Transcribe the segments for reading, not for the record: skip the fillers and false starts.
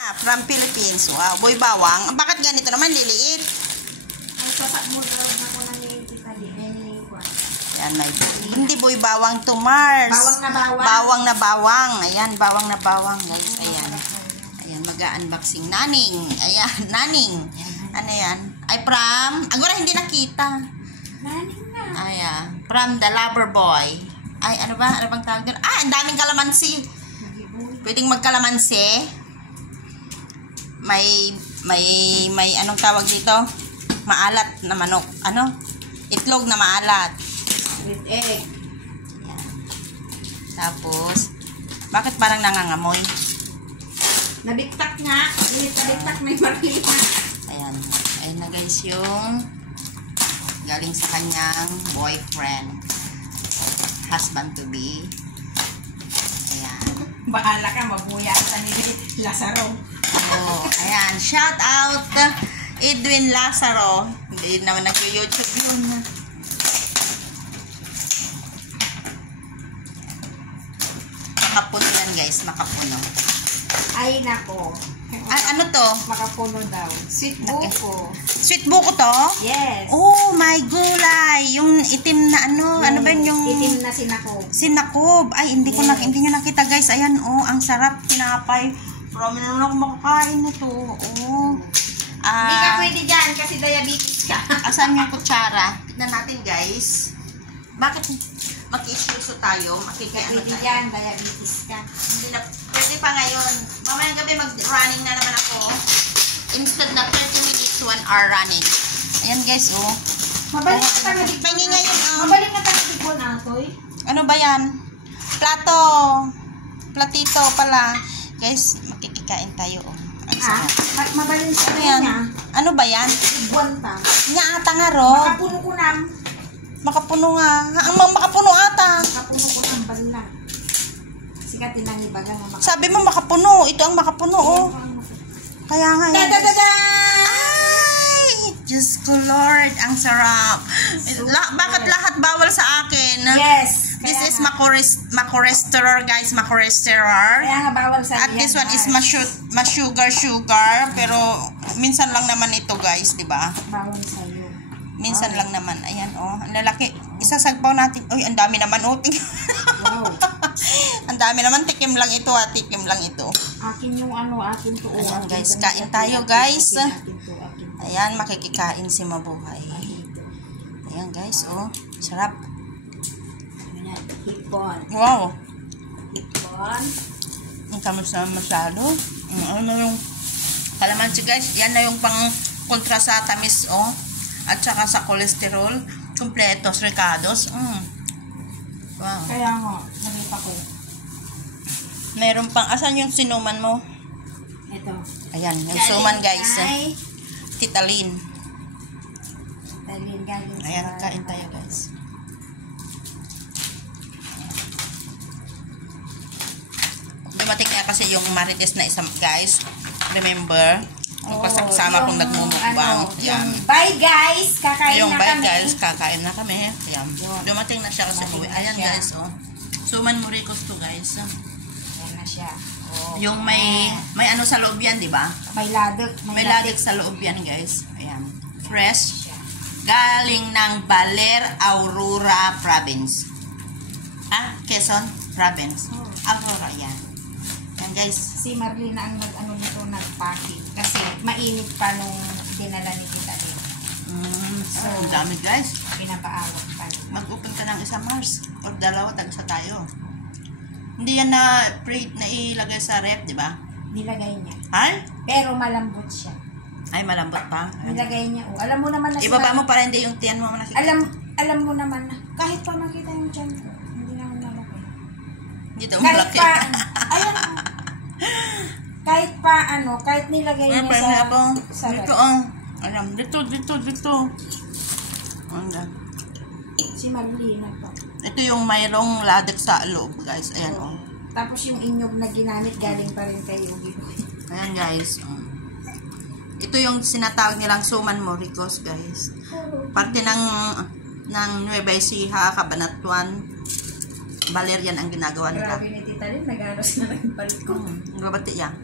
From Philippines. Wow, boy bawang. Bakit ganito naman liliit? Ay, sasak mo daw ako na ni Tita Lili. Yan, may hindi boy bawang to Mars. Bawang na bawang. Bawang na bawang. Ayan, bawang na bawang, guys. Ayan. Ayan, mag-unboxing. Naning. Ayan, naning. Ano yan? Ay, from, agora hindi nakita. Naning na. Ayan, from the lover boy. Ay, ano ba? Ano bang tawag doon? Ah, ang daming kalamansi. Pwedeng magkalamansi. May anong tawag dito? Maalat na manok. Ano? Itlog na maalat. With egg. Ayan. Tapos, bakit parang nangangamoy? Nabiktak nga. Nabiktak may marili na. Ayan. Ayan na guys yung galing sa kanyang boyfriend. Husband to be. Ayan. Bahala ka, mabuya ka ni Lazaro. Oh, ayan. Shout out Edwin Lazaro. Hindi naman nag-YouTube yun. Makapuno yan guys. Makapuno. Ay, nako. Ano to? Makapuno daw. Sweet buko. Sweet buko to? Yes. Oh my gulay. Yung itim na ano. Ano ba yung... Itim na sinakob. Sinakob. Ay, hindi nyo nakita guys. Ayan, oh. Ang sarap. Tinapay. Marami na ako makakain nito. Oh. Hindi ka pwede dyan kasi diabetes ka. Asan yung kutsara? Tignan natin guys. Bakit mag-issuso tayo? Makikiano Pwede tayo? dyan, diabetes ka. Hindi na. Pwede pa ngayon. Mamayang gabi mag-running na naman ako. Instead na 30 minutes, 1 hour running. Ayan guys, oh. Mabalik na tayo dito. Pahingi ngayon, oh. Mabalik na tayo dito na, Toy. Ano ba yan? Plato. Platito pala. Guys, makikikain tayo, oh. Ang sarap. Mabalik sa Ano yan? niya. Ano ba yan? Iguan ta. Nga ata nga, ro. Makapuno ko na. Makapuno nga. Ang makapuno ata. Makapuno ko ng bala. Sikat din ang ibaga na makapuno. Sabi mo makapuno. Ito ang makapuno, oh. Kaya nga yan. Da-da-da-da! Ay! Diyos ko, Lord. Ang sarap. Bakit lahat bawal sa akin? Yes. This is makoresterer, guys. Makoresterer. Kaya nga bawal sa At this one is sugar. Pero minsan lang naman ito, guys. Diba? bawal sa iyo. Minsan lang naman. Ayan, oh. Ang lalaki. Isasagpaw natin. Uy, ang dami naman, oh. Wow. Ang dami naman. Tikim lang ito, ah. Tikim lang ito. Akin yung ano, akin to. Ayan, guys. Kain tayo, guys. Akin to. Ayan, makikikain si Mabuhay. Ayan, guys, oh. Sarap. Hipon. Wow. Hipon. Ang tamis naman masyado. Ano na yung kalamansi, guys. Yan na yung pang kontra sa tamis, oh. At saka sa kolesterol. Kompletos, ricados. Wow. Kaya nga, nalipa ko. Meron pang, asan yung sinuman mo? Ito. Ayan, yung suman, guys. Ay, Titalin. Talin galing sa Ayan, kain tayo, guys. Dumating na kasi yung Marites na isang, guys. Remember? Yung kasama kong nagmumukbang. Yung bye guys, kakain Yung na bye kami. guys, kakain na kami. Ayan. Dumating na siya kasi uwi. Ayan guys, oh. Suman Moricos to, guys. Ayan na siya. Oh, Yung may ano sa loob yan, di ba? may ladik. May ladik sa loob yan, guys. Ayan. Fresh. Galing ng Baler, Aurora Province. Quezon Province. Aurora, yan. Yan, guys. Si Marlene ang nag-ano nito, nagpacking. Kasi mainit pa nung dinala ni Tita Lili. So, ang dami, guys. Pinapaawak pa. Mag-open ka ng isang Mars. O dalawa, tag-isa tayo. Hindi yan na ilagay sa rep, di ba? Nilagay niya. Ay? Pero malambot siya. Ay, malambot pa. Nilagay niya. Oh, alam mo naman na Ibaba mo para hindi yung tiyan mo nakikita. Alam mo naman na. Kahit pa makita yung tiyan ko. Hindi na ako nalagay. Dito, Kahit malaki. pa, ayan mo. Kahit pa kahit nilagay Ay, niya sa dito, rep. oh. Alam, dito. Ayan. Si Marlene to. Ito yung mayroong ladik sa loob, guys. Ayan, oh. Tapos yung inyog na ginamit galing pa rin kay Ugi. Ayan, guys. Oh. Ito yung sinatawag nilang Suman Moricos, guys. Parte ng Nueva Ecija, Cabanatuan, Baler yan ang ginagawa nila. Grabe ni Tita Lynn, nag-aros na rin palit ko. Gabati yan.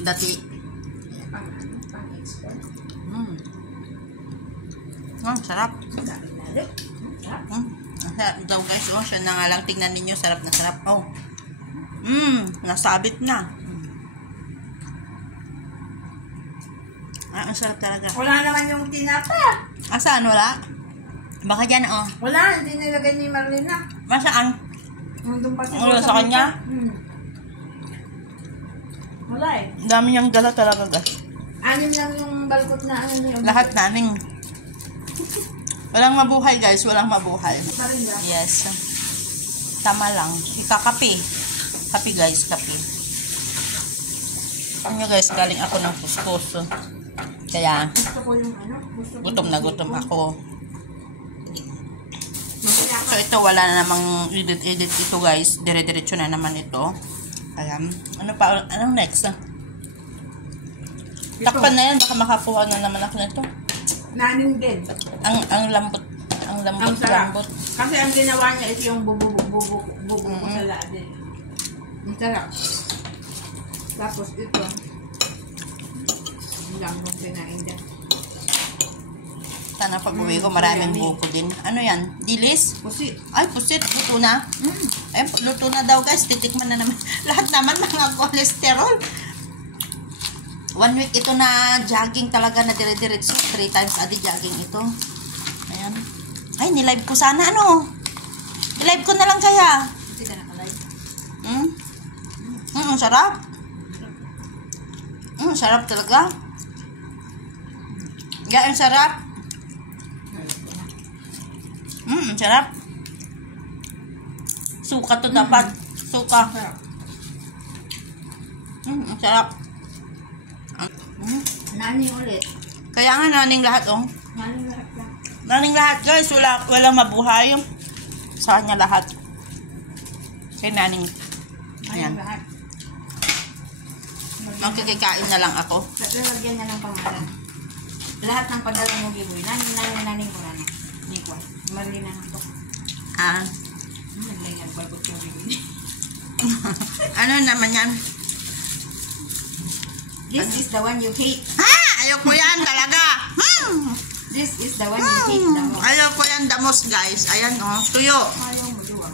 Dati. Pang-export. Sarap. Sarap. Ang sarap daw guys. Oh, siya na nga lang. Tingnan ninyo. Sarap na sarap. Oh. Nasabit na. Ang sarap talaga. Wala naman yung tinapa. Saan? Wala? Baka dyan, oh. Wala, hindi nilagay ni Marlena. Saan? Nandun pa Wala sa kanya? Wala eh. Ang dami niyang gala talaga, guys. 6 lang yung balkot na ano niyo. Lahat namin. Walang mabuhay, guys. Walang mabuhay. Marlena. Yes. Tama lang. Ikakape. Kape, guys. Kape. Ano guys, galing ako ng kuskus. Kaya, Gusto ko yung ano. gutom na gutom ako. Masaya So, ito, wala na namang edit ito, guys. Dire-diretso na naman ito. Ayan. Ano pa? Anong next? Takpan na yan. Baka makakuha na naman ako nito. Nanin din. Ang lambot. Ang lambot. Ang sarap. Lambot. Kasi ang ginawa niya is yung bubo sa laad. Ang sarap. Tapos ito. Ang langgong kinain din. Sana pag uwi ko, maraming buko din. Ano yan? Dilis? Pusit. Ay, pusit. Luto na. Ay, luto na daw, guys. Titikman na naman. Lahat naman mga cholesterol. 1 week ito na jogging talaga na dire-diretso. 3 times a day jogging ito. Ayan. Ay, nilive ko sana. Ano? Nilive ko na lang kaya. Hindi ka nakalive. Sarap. Sarap talaga. Yan, sarap. Sarap. Suka to dapat. Suka. Sarap. Nani ulit. Kaya nga naning lahat, oh. Nani lahat lang. Naning lahat, guys. Walang mabuhay. Sa kanya lahat. Kaya naning. Ayan. Nani lahat. Magkikikain na lang ako. Lalagyan na ng pangalan. Lahat ng padala mo giveaway. Nani ko na. Ni ko. Marlena na to. Marlena balbot yung giveaway. Ano naman yan? This is the one you hate. Ayoko yan talaga. This is the one you hate the most. Ayoko yan damos, guys. Ayan, oh. Tuyo. Ayaw mo doon.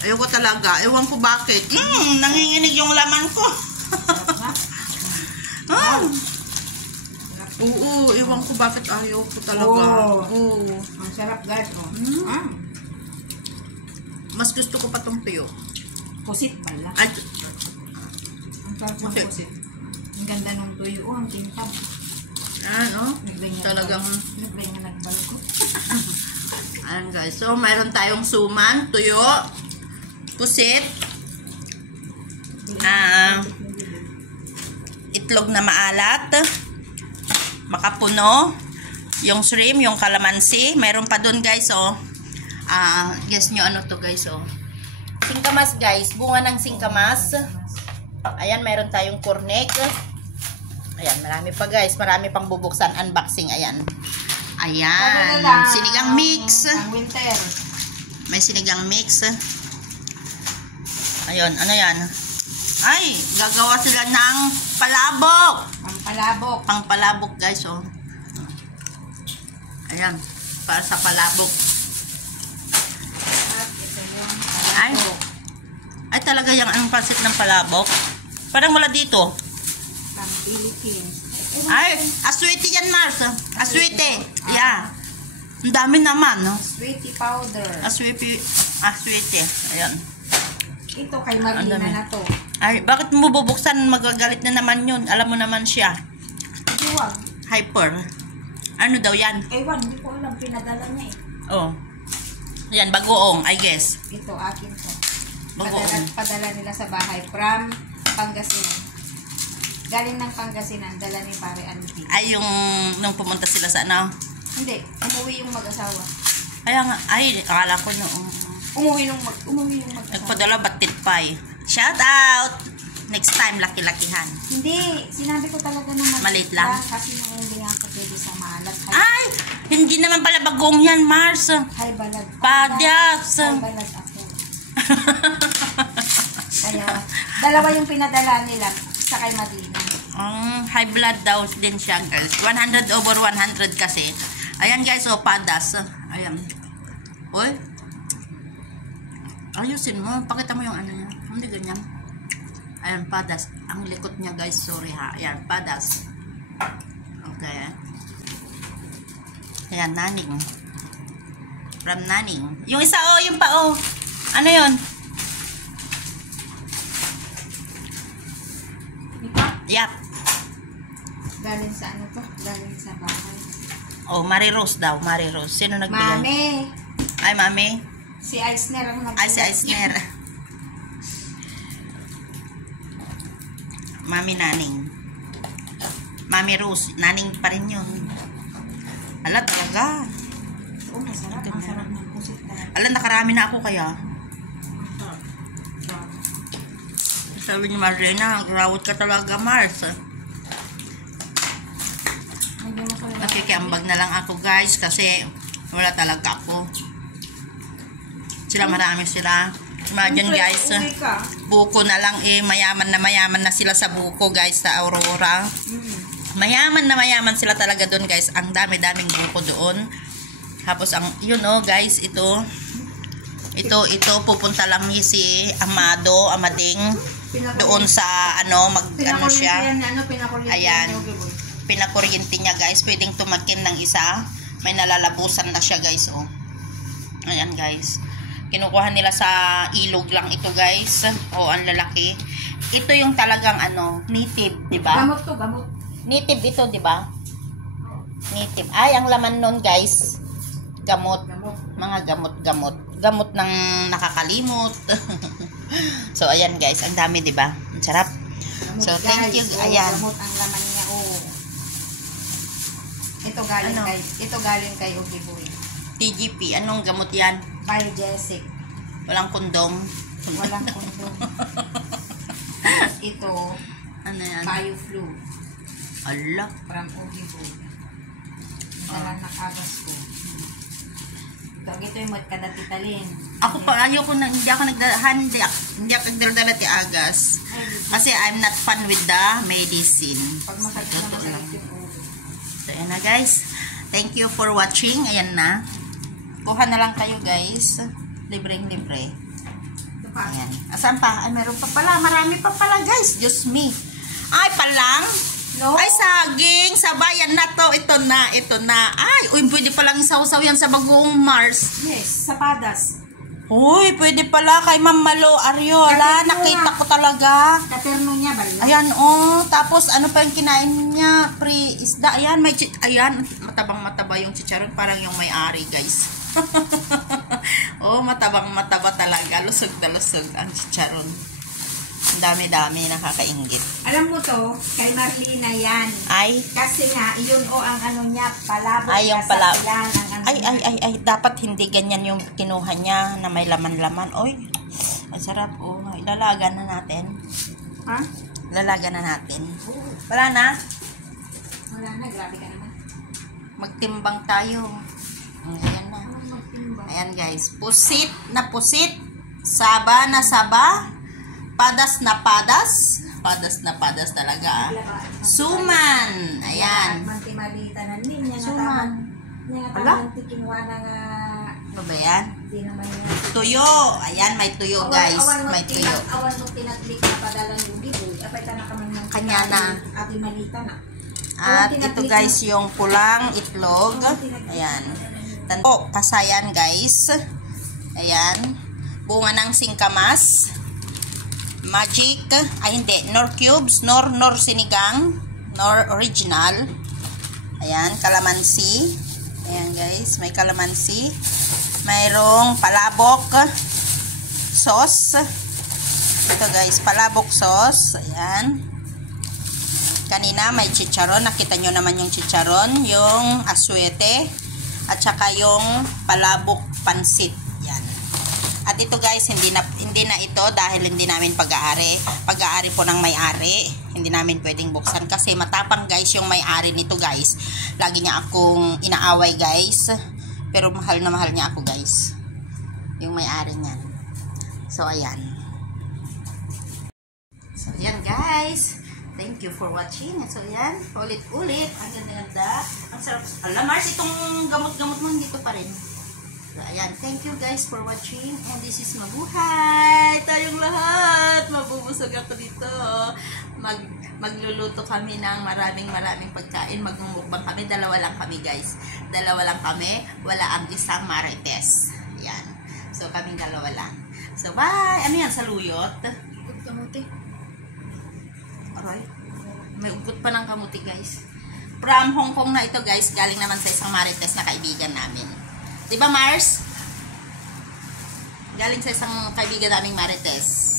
Ayoko talaga. Ewan ko bakit. Nanginginig yung laman ko. Oo, ewan ko bakit ayoko talaga. Oo. Ang sarap guys. Mas gusto ko pa tong tuyo. Pusit pala. Ay, Ang sarap ng Pusit. pusit. Ang ganda ng tuyo. Ang tintab. ano? Nagbenga Talagang, nagbalko. ayan guys. So, mayroon tayong suman, tuyo, pusit, itlog na maalat, makapuno, yung shrimp, yung kalamansi. Mayroon pa dun guys, oh. Guess nyo ano to guys, oh. Singkamas guys, bunga ng singkamas. Ayan, mayroon tayong cornet. Ayan, marami pa guys, marami pang bubuksan, unboxing, ayan. Ayan, sinigang mix. Ang winter. May sinigang mix. Ayun, ano yan? Ay, gagawa sila ng palabok. Ang palabok. Pang palabok guys, oh. Ayan, para sa palabok. At ito yung Ay, palabok. ay talaga yung ang pansit ng palabok. Parang wala dito. Pang Philippines. Ay, aswete yan, Mars. Aswete. Yeah. Ang dami naman, no? Sweetie powder. Aswete. Ayan. Ito kay Marlena Ang dami. na to. Ay, bakit mo bubuksan? Magagalit na naman yun. Alam mo naman siya. Huwag. Hyper. Ano daw yan? Ewan, hindi ko alam. Pinadala niya eh. Oh. Yan, bagoong, I guess. Ito, akin to. Bagoong. Padala nila sa bahay from Pangasinan. Galing ng Pangasinan, dala ni Pare Andy. Ay, yung nung pumunta sila sa ano. Hindi, umuwi yung mag-asawa. Kaya nga, ay, akala ko noong Umuwi yung mag-asawa. nagpadala batit pie. Shout out! Next time, laki-lakihan. Hindi, sinabi ko talaga na Maliit lang? Kasi nung hindi nga ako pwede sa maalat. Ay! Hindi naman pala bagoong yan, Mars. High balad. Padyas. High balad ako. Kaya, dalawa yung pinadala nila. sa kay Madina. High blood daw din siya, guys. 100/100 kasi. Ayan, guys, oh, padas. Ayan. Uy. Ayusin mo. Pakita mo yung ano niya. Hindi ganyan. Ayan, padas. Ang likot niya, guys. Sorry ha. Ayan, padas. Okay. Ayan, naning. From naning. Yung isa, oh, yung pa, oh. Ano yun? Yap. Galing sa ano to? Galing sa bahay. Oh, Marie Rose daw. Marie Rose. Sino nagbigay? Mami. Ay, Mami. Si Eisner ang nagbigay. Ay, si Eisner. Mami Naning. Mami Rose. Naning pa rin yun. Ala, talaga. Oo, masarap. Ang sarap ng pusit talaga. Ala, nakarami na ako kaya. Sabi ni Marlena, grawat ka talaga, Mars. Medyo masarap. Nakikiambag na lang ako, guys, kasi wala talaga ako. Sila, marami sila. Imagine, guys, Uwi ka. buko na lang, mayaman na sila sa buko, guys, sa Aurora. Mayaman sila talaga doon, guys. Ang dami-daming buko doon. Tapos, yun, oh, guys, ito, pupunta lang si Amading, doon sa, ano siya. Ayan. Pinakuryente niya, guys. Pwedeng tumakin ng isa. May nalalabusan na siya, guys, oh. Ayan, guys. Kinukuha nila sa ilog lang ito, guys. Oh, ang lalaki. Ito yung talagang, native, di ba? Gamot to, gamot. Native ito, di ba? Native. Ay, ang laman nun, guys. Gamot. Mga gamot. Gamot ng nakakalimot. So, ayan, guys. Ang dami, di ba? Ang sarap. Gamot, So, thank you. Oh, Ayan. gamot ang laman niya, oh. Ito galing kay Ogiboy. TGP. Anong gamot yan? Biogesic. Walang kondom. Walang kondom. Tapos ito, Ano yan? Bioflu. Ala. From Ogiboy. Dala na kagas ko. Ito yung magkadatitalin. Ako pa, ayoko na, hindi ako nagdala ti agas. Kasi I'm not fun with the medicine. Pag masakit na masakit yung ulo. So, ayan na, guys. Thank you for watching. Ayan na. Kuha na lang kayo, guys. Libreng-libre. Ito pa. Ayan. Asan pa? Ay, meron pa pala. Marami pa pala, guys. Diyos me. Ay, palang. No? Ay, saging. Sabayan na to. Ito na. Ay, uy, pwede palang isaw-saw yan sa bagong Mars. Yes, sa padas. Uy, pwede pala kay Ma'am Malo Ariola. Nakita ko talaga. Katerno niya, bala. Ayan, oh. Tapos, ano pa yung kinain niya? Pre-isda. Ayan, ayan. Matabang-mataba yung chicharon. Parang yung may-ari, guys. Oh, matabang-mataba talaga. Lusog na lusog ang chicharon. Ang dami-dami, nakakaingit. Alam mo to, kay Marlena yan. Ay, Kasi nga, yun o ang ano niya, palabok Ay, yung na pala- sa ilan. Ang ano ay, dapat hindi ganyan yung kinuha niya na may laman-laman. Oy, ang sarap. Oh, ilalaga na natin. Ha? Ilalaga na natin. Wala na. Wala na, grabe ka naman. Magtimbang tayo. Ayan na. Ayan, guys. Pusit na pusit. Saba na saba. Padas na padas. Padas na padas talaga. Suman. Ayan. Mantimalita na niya nga Suman. taman. Niya nga Ala? taman tikinwa na nga. Ano ba yan? Di naman niya. Tuyo. Ayan, may tuyo, guys. May tuyo. Awan mo tinatlik na padalan yung giboy. Apay ka na kaman ng Kanya na. Ati malita na. At ito, guys, yung pulang itlog. Ayan. Oh, kasayan, guys. Ayan. Bunga ng singkamas. Magic. Ay, hindi. Nor cubes. Nor sinigang. Nor original. Ayan. Kalamansi. Ayan, guys. May kalamansi. Mayroong palabok sauce. Ito, guys. Palabok sauce. Ayan. Kanina may chicharon. Nakita nyo naman yung chicharon. Yung aswete. At saka yung palabok pansit. Yan. At ito, guys, hindi na ito dahil hindi namin pag-aari. Pag-aari po ng may-ari. Hindi namin pwedeng buksan kasi matapang, guys, yung may-ari nito, guys. Lagi niya akong inaaway, guys. Pero mahal na mahal niya ako, guys. Yung may-ari niyan. So, ayan. So, ayan, guys. thank you for watching. So, yan. Ulit-ulit. Ang ganda-ganda. Ang sarap. Alam, Mars, itong gamot-gamot mo, dito pa rin. So, ayan. Thank you guys for watching. And this is Mabuhay. Tayong lahat. Mabubusog ako dito. Magluluto kami ng maraming pagkain. Magmumukbang kami. Dalawa lang kami, guys. Dalawa lang kami. Wala ang isang marites. Yan. So, kaming dalawa lang. So, bye! Ano yan? Saluyot? Kamuti. Aray. May ugot pa ng kamuti, guys. From Hong Kong na ito, guys. Galing naman sa isang marites na kaibigan namin. Diba, Mars? Galing sa isang kaibigan naming marites.